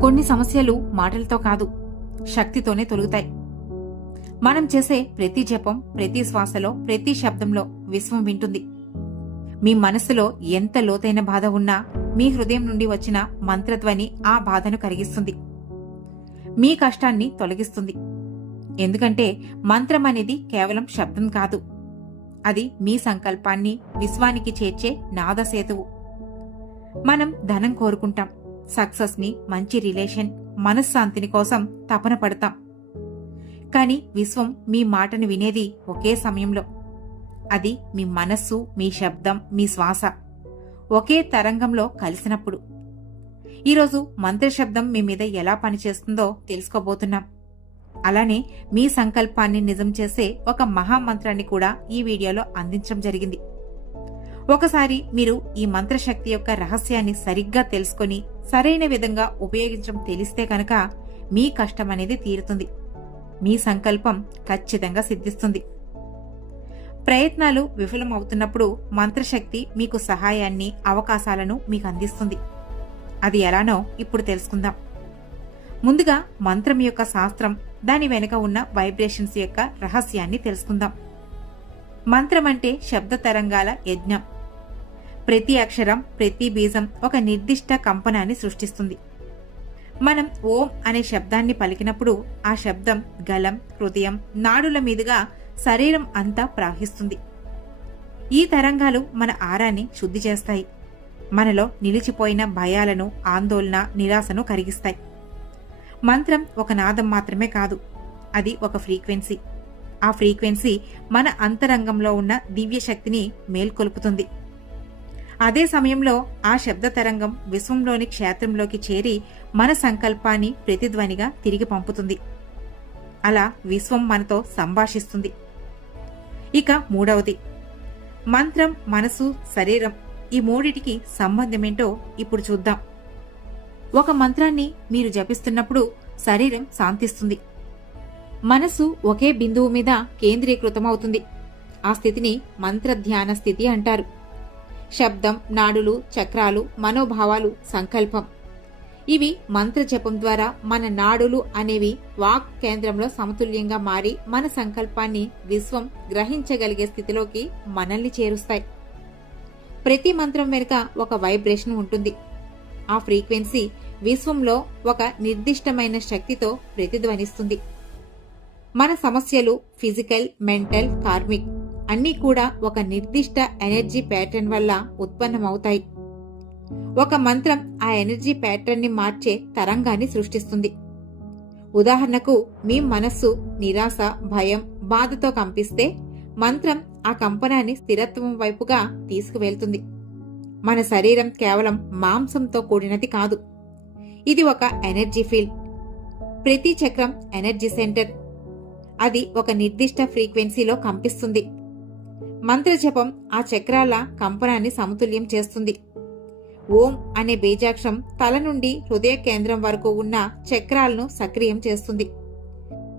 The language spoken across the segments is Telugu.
కొన్ని సమస్యలు మాటలతో కాదు శక్తితోనే తొలుగుతాయి. మనం చేసే ప్రతి జపం ప్రతి శ్వాసలో ప్రతి శబ్దంలో విశ్వం వింటుంది. మీ మనస్సులో ఎంత లోతైన బాధ ఉన్నా మీ హృదయం నుండి వచ్చిన మంత్రధ్వని ఆ బాధను కరిగిస్తుంది. మీ కష్టాన్ని తొలగిస్తుంది. ఎందుకంటే మంత్రం అనేది కేవలం శబ్దం కాదు. అది మీ సంకల్పాన్ని విశ్వానికి చేర్చే నాదసేతువు. మనం ధనం కోరుకుంటాం. సక్సెస్ని మంచి రిలేషన్ మనశ్శాంతిని కోసం తపన పడతాం. కానీ విశ్వం మీ మాటను వినేది ఒకే సమయంలో. అది మీ మనస్సు మీ శబ్దం మీ శ్వాస. ఒకే తరంగంలో కలిసినప్పుడు. ఈరోజు మంత్రశబ్దం మీ మీద ఎలా పనిచేస్తుందో తెలుసుకోబోతున్నాం. అలానే మీ సంకల్పాన్ని నిజం చేసే ఒక మహామంత్రాన్ని కూడా ఈ వీడియోలో అందించడం జరిగింది. ఒకసారి మీరు ఈ మంత్రశక్తి యొక్క రహస్యాన్ని సరిగ్గా తెలుసుకొని సరైన విధంగా ఉపయోగించడం తెలిస్తే కనుక మీ కష్టం అనేది తీరుతుంది. మీ సంకల్పం ఖచ్చితంగా సిద్ధిస్తుంది. ప్రయత్నాలు విఫలమవుతున్నప్పుడు మంత్రశక్తి మీకు సహాయాన్ని అవకాశాలను మీకు అందిస్తుంది. అది ఎలానో ఇప్పుడు తెలుసుకుందాం. ముందుగా మంత్రం యొక్క శాస్త్రం దాని వెనుక ఉన్న వైబ్రేషన్స్ యొక్క రహస్యాన్ని తెలుసుకుందాం. మంత్రం అంటే శబ్ద తరంగాల యజ్ఞం. ప్రతి అక్షరం ప్రతి బీజం ఒక నిర్దిష్ట కంపనాన్ని సృష్టిస్తుంది. మనం ఓం అనే శబ్దాన్ని పలికినప్పుడు ఆ శబ్దం గలం హృదయం నాడుల మీదుగా శరీరం అంతా ప్రవహిస్తుంది. ఈ తరంగాలు మన ఆరాన్ని శుద్ధి చేస్తాయి. మనలో నిలిచిపోయిన భయాలను ఆందోళన నిరాశను కరిగిస్తాయి. మంత్రం ఒక నాదం మాత్రమే కాదు అది ఒక ఫ్రీక్వెన్సీ. ఆ ఫ్రీక్వెన్సీ మన అంతరంగంలో ఉన్న దివ్య శక్తిని మేల్కొల్పుతుంది. అదే సమయంలో ఆ శబ్ద తరంగం విశ్వంలోని క్షేత్రంలోకి చేరి మన సంకల్పాన్ని ప్రతిధ్వనిగా తిరిగి పంపుతుంది. అలా విశ్వం మనతో సంభాషిస్తుంది. ఇక మూడవది. మంత్రం మనసు శరీరం ఈ మూడిటికి సంబంధమేంటో ఇప్పుడు చూద్దాం. ఒక మంత్రాన్ని మీరు జపిస్తున్నప్పుడు శరీరం శాంతిస్తుంది. మనసు ఒకే బిందువు మీద కేంద్రీకృతమవుతుంది. ఆ స్థితిని మంత్రధ్యాన స్థితి అంటారు. శబ్దం నాడులు చక్రాలు మనోభావాలు సంకల్పం. ఇవి మంత్ర జపం ద్వారా మన నాడులు అనేవి వాక్ కేంద్రంలో సమతుల్యంగా మారి మన సంకల్పాన్ని విశ్వం గ్రహించగలిగే స్థితిలోకి మనల్ని చేరుస్తాయి. ప్రతి మంత్రం వెనుక ఒక వైబ్రేషన్ ఉంటుంది. ఆ ఫ్రీక్వెన్సీ విశ్వంలో ఒక నిర్దిష్టమైన శక్తితో ప్రతిధ్వనిస్తుంది. మన సమస్యలు ఫిజికల్ మెంటల్ కార్మిక్. అన్నీ కూడా ఒక నిర్దిష్ట ఎనర్జీ ప్యాటర్న్ వల్ల ఉత్పన్నమవుతాయి. ఒక మంత్రం ఆ ఎనర్జీ ప్యాటర్న్ని మార్చే తరంగాన్ని సృష్టిస్తుంది. ఉదాహరణకు మీ మనస్సు నిరాశ భయం బాధతో కంపిస్తే మంత్రం ఆ కంపనాన్ని స్థిరత్వం వైపుగా తీసుకువెళ్తుంది. మన శరీరం కేవలం మాంసంతో కూడినది కాదు. ఇది ఒక ఎనర్జీ ఫీల్డ్. ప్రతి చక్రం ఎనర్జీ సెంటర్. అది ఒక నిర్దిష్ట ఫ్రీక్వెన్సీలో కంపిస్తుంది. మంత్రజపం ఆ చక్రాల కంపనాన్ని సమతుల్యం చేస్తుంది. ఓం అనే బీజాక్షం తల నుండి హృదయ కేంద్రం వరకు ఉన్న చక్రాలను సక్రియం చేస్తుంది.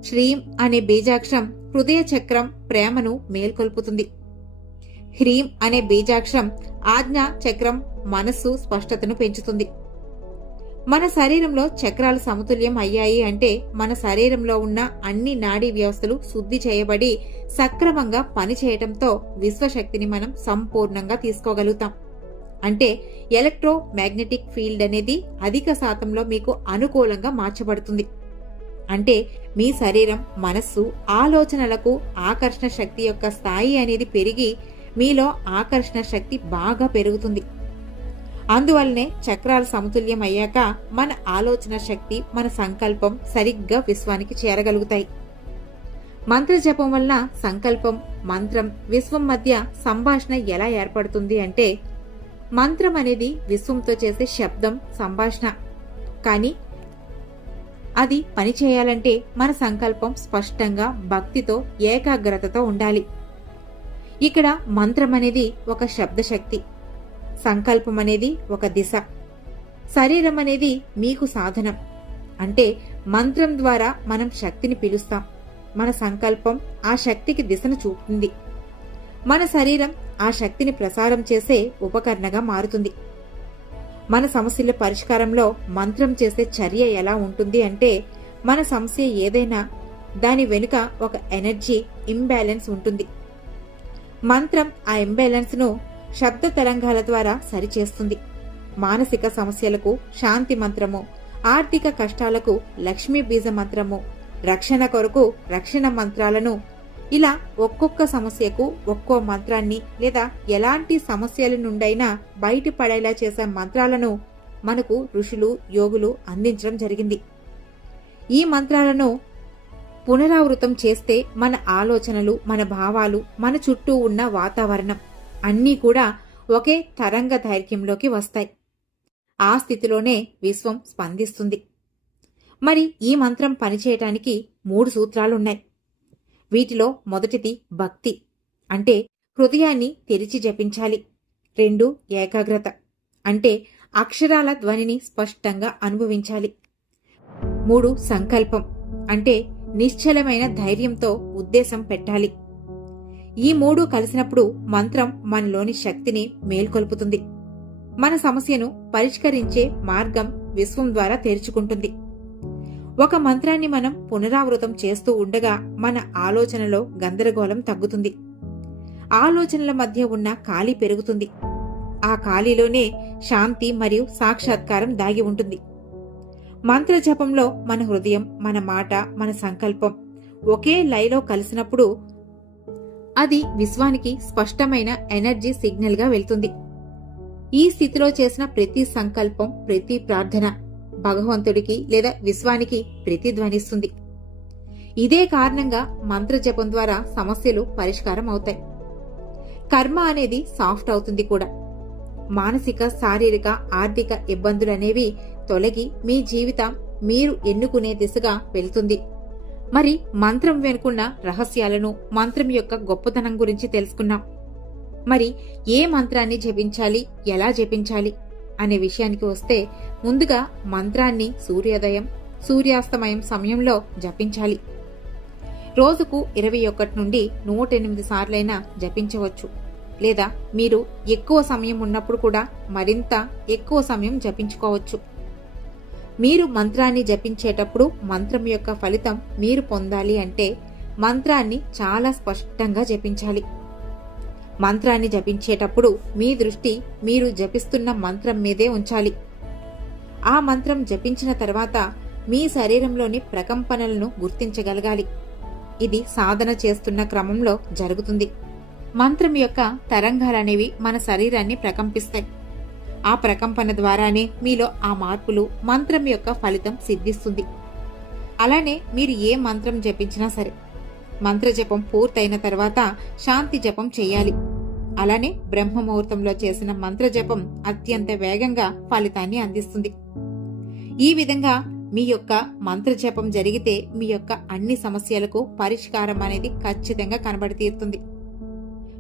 శ్రీం అనే బీజాక్షం హృదయ చక్రం ప్రేమను మేల్కొల్పుతుంది. హ్రీం అనే బీజాక్షం ఆజ్ఞ చక్రం మనస్సు స్పష్టతను పెంచుతుంది. మన శరీరంలో చక్రాలు సమతుల్యం అయ్యాయి అంటే మన శరీరంలో ఉన్న అన్ని నాడీ వ్యవస్థలు శుద్ధి చేయబడి సక్రమంగా పనిచేయటంతో విశ్వశక్తిని మనం సంపూర్ణంగా తీసుకోగలుగుతాం. అంటే ఎలక్ట్రో మ్యాగ్నెటిక్ ఫీల్డ్ అనేది అధిక శాతంలో మీకు అనుకూలంగా మార్చబడుతుంది. అంటే మీ శరీరం మనస్సు ఆలోచనలకు ఆకర్షణ శక్తి యొక్క స్థాయి అనేది పెరిగి మీలో ఆకర్షణ శక్తి బాగా పెరుగుతుంది. అందువల్లనే చక్రాలు సమతుల్యం అయ్యాక మన ఆలోచన శక్తి మన సంకల్పం సరిగ్గా విశ్వానికి చేరగలుగుతాయి. మంత్ర జపం వల్ల సంకల్పం మంత్రం విశ్వం మధ్య సంభాషణ ఎలా ఏర్పడుతుంది అంటే మంత్రం అనేది విశ్వంతో చేసే శబ్దం సంభాషణ. కానీ అది పని చేయాలంటే మన సంకల్పం స్పష్టంగా భక్తితో ఏకాగ్రతతో ఉండాలి. ఇక్కడ మంత్రం అనేది ఒక శబ్దశక్తి. సంకల్పం అనేది ఒక దిశ. శరీరం అనేది మీకు సాధనం. అంటే మంత్రం ద్వారా మనం శక్తిని పిలుస్తాం. మన సంకల్పం ఆ శక్తికి దిశను చూపుతుంది. మన శరీరం ఆ శక్తిని ప్రసారం చేసే ఉపకరణగా మారుతుంది. మన సమస్యల పరిష్కారంలో మంత్రం చేసే చర్య ఎలా ఉంటుంది అంటే మన సమస్య ఏదైనా దాని వెనుక ఒక ఎనర్జీ ఇంబ్యాలెన్స్ ఉంటుంది. మంత్రం ఆ ఇంబ్యాలెన్స్ను శబ్ద తరంగాల ద్వారా సరిచేస్తుంది. మానసిక సమస్యలకు శాంతి మంత్రము ఆర్థిక కష్టాలకు లక్ష్మీ బీజ మంత్రము రక్షణ కొరకు రక్షణ మంత్రాలను. ఇలా ఒక్కొక్క సమస్యకు ఒక్కో మంత్రాన్ని లేదా ఎలాంటి సమస్యల నుండైనా బయటపడేలా చేసే మంత్రాలను మనకు ఋషులు యోగులు అందించడం జరిగింది. ఈ మంత్రాలను పునరావృతం చేస్తే మన ఆలోచనలు మన భావాలు మన చుట్టూ ఉన్న వాతావరణం అన్నీ కూడా ఒకే తరంగ దైర్ఘ్యంలోకి వస్తాయి. ఆ స్థితిలోనే విశ్వం స్పందిస్తుంది. మరి ఈ మంత్రం పనిచేయటానికి మూడు సూత్రాలున్నాయి. వీటిలో మొదటిది భక్తి అంటే హృదయాన్ని తెరిచి జపించాలి. రెండు ఏకాగ్రత అంటే అక్షరాల ధ్వనిని స్పష్టంగా అనుభవించాలి. మూడు సంకల్పం అంటే నిశ్చలమైన ధైర్యంతో ఉద్దేశం పెట్టాలి. ఈ మూడు కలిసినప్పుడు మంత్రం మనలోని శక్తిని మేల్కొల్పుతుంది. మన సమస్యను పరిష్కరించే మార్గం విశ్వం ద్వారా తెరుచుకుంటుంది ఒక మంత్రాన్ని మనం పునరావృతం చేస్తూ ఉండగా మన ఆలోచనలో గందరగోళం తగ్గుతుంది. ఆలోచనల మధ్య ఉన్న ఖాళీ పెరుగుతుంది. ఆ ఖాళీలోనే శాంతి మరియు సాక్షాత్కారం దాగి ఉంటుంది. మంత్ర జపంలో మన హృదయం మన మాట మన సంకల్పం ఒకే లయలో కలిసినప్పుడు అది విశ్వానికి స్పష్టమైన ఎనర్జీ సిగ్నల్గా వెళ్తుంది. ఈ స్థితిలో చేసిన ప్రతి సంకల్పం ప్రతి ప్రార్థన భగవంతుడికి లేదా విశ్వానికి ప్రతిధ్వనిస్తుంది. ఇదే కారణంగా మంత్రజపం ద్వారా సమస్యలు పరిష్కారం అవుతాయి. కర్మ అనేది సాఫ్ట్ అవుతుంది కూడా. మానసిక శారీరక ఆర్థిక ఇబ్బందులనేవి తొలగి మీ జీవితం మీరు ఎన్నుకునే దిశగా వెళ్తుంది. మరి మంత్రం వెనుకున్న రహస్యాలను మంత్రం యొక్క గొప్పతనం గురించి తెలుసుకున్నాం. మరి ఏ మంత్రాన్ని జపించాలి ఎలా జపించాలి అనే విషయానికి వస్తే ముందుగా మంత్రాన్ని సూర్యోదయం సూర్యాస్తమయం సమయంలో జపించాలి. రోజుకు ఇరవై ఒకటి నుండి నూట ఎనిమిది సార్లైనా జపించవచ్చు. లేదా మీరు ఎక్కువ సమయం ఉన్నప్పుడు కూడా మరింత ఎక్కువ సమయం జపించుకోవచ్చు. మీరు మంత్రాన్ని జపించేటప్పుడు మంత్రం యొక్క ఫలితం మీరు పొందాలి అంటే మంత్రాన్ని చాలా స్పష్టంగా జపించాలి. మంత్రాన్ని జపించేటప్పుడు మీ దృష్టి మీరు జపిస్తున్న మంత్రం మీదే ఉంచాలి. ఆ మంత్రం జపించిన తర్వాత మీ శరీరంలోని ప్రకంపనలను గుర్తించగలగాలి. ఇది సాధన చేస్తున్న క్రమంలో జరుగుతుంది. మంత్రం యొక్క తరంగాలనేవి మన శరీరాన్ని ప్రకంపిస్తాయి. ఆ ప్రకంపన ద్వారానే మీలో ఆ మార్పులు మంత్రం యొక్క ఫలితం సిద్ధిస్తుంది. అలానే మీరు ఏ మంత్రం జపించినా సరే మంత్ర జపం పూర్తయిన తర్వాత శాంతి జపం చేయాలి. అలానే బ్రహ్మ ముహూర్తంలో చేసిన మంత్ర జపం అత్యంత వేగంగా ఫలితాన్ని అందిస్తుంది. ఈ విధంగా మీ యొక్క మంత్ర జపం జరిగితే మీ యొక్క అన్ని సమస్యలకు పరిష్కారం అనేది ఖచ్చితంగా కనబడి తీరుతుంది.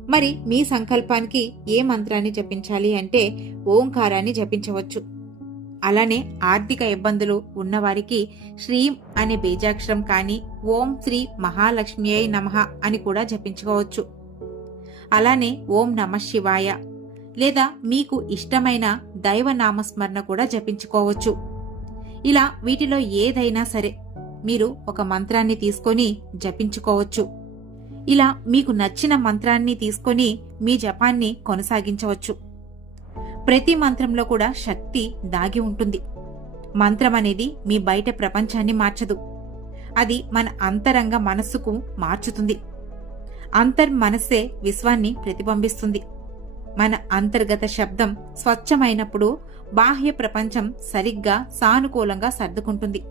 మరి మీ సంకల్పానికి ఏ మంత్రాన్ని జపించాలి అంటే ఓంకారాన్ని జపించవచ్చు. అలానే ఆర్థిక ఇబ్బందులు ఉన్నవారికి శ్రీం అనే బీజాక్షరం కానీ ఓం శ్రీ మహాలక్ష్మి అయి నమః అని కూడా జపించుకోవచ్చు. అలానే ఓం నమ శివాయ లేదా మీకు ఇష్టమైన దైవ నామస్మరణ కూడా జపించుకోవచ్చు. ఇలా వీటిలో ఏదైనా సరే మీరు ఒక మంత్రాన్ని తీసుకొని జపించుకోవచ్చు. ఇలా మీకు నచ్చిన మంత్రాన్ని తీసుకొని మీ జపాన్ని కొనసాగించవచ్చు. ప్రతి మంత్రంలో కూడా శక్తి దాగి ఉంటుంది. మంత్రం అనేది మీ బయట ప్రపంచాన్ని మార్చదు. అది మన అంతరంగ మనస్సుకు మార్చుతుంది. అంతర్ మనస్సే విశ్వాన్ని ప్రతిబింబిస్తుంది. మన అంతర్గత శబ్దం స్వచ్ఛమైనప్పుడు బాహ్య ప్రపంచం సరిగ్గా సానుకూలంగా సర్దుకుంటుంది.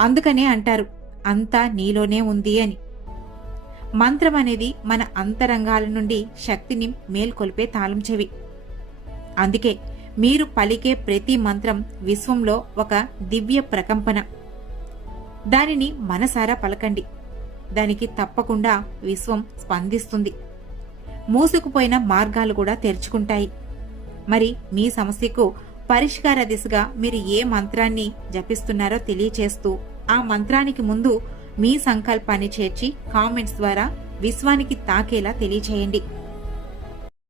అందుకనే అంటారు అంతా నీలోనే ఉంది అని. మంత్రం అనేది మన అంతరంగాల నుండి శక్తిని మేల్కొల్పే తాళం చెవి. అందుకే మీరు పలికే ప్రతి మంత్రం విశ్వంలో ఒక దివ్య ప్రకంపన. దానిని మనసారా పలకండి. దానికి తప్పకుండా విశ్వం స్పందిస్తుంది. మూసుకుపోయిన మార్గాలు కూడా తెరుచుకుంటాయి. మరి మీ సమస్యకు పరిష్కార దిశగా మీరు ఏ మంత్రాన్ని జపిస్తున్నారో తెలియచేస్తూ ఆ మంత్రానికి ముందు మీ సంకల్పాన్ని చేర్చి కామెంట్స్ ద్వారా విశ్వానికి తాకేలా తెలియచేయండి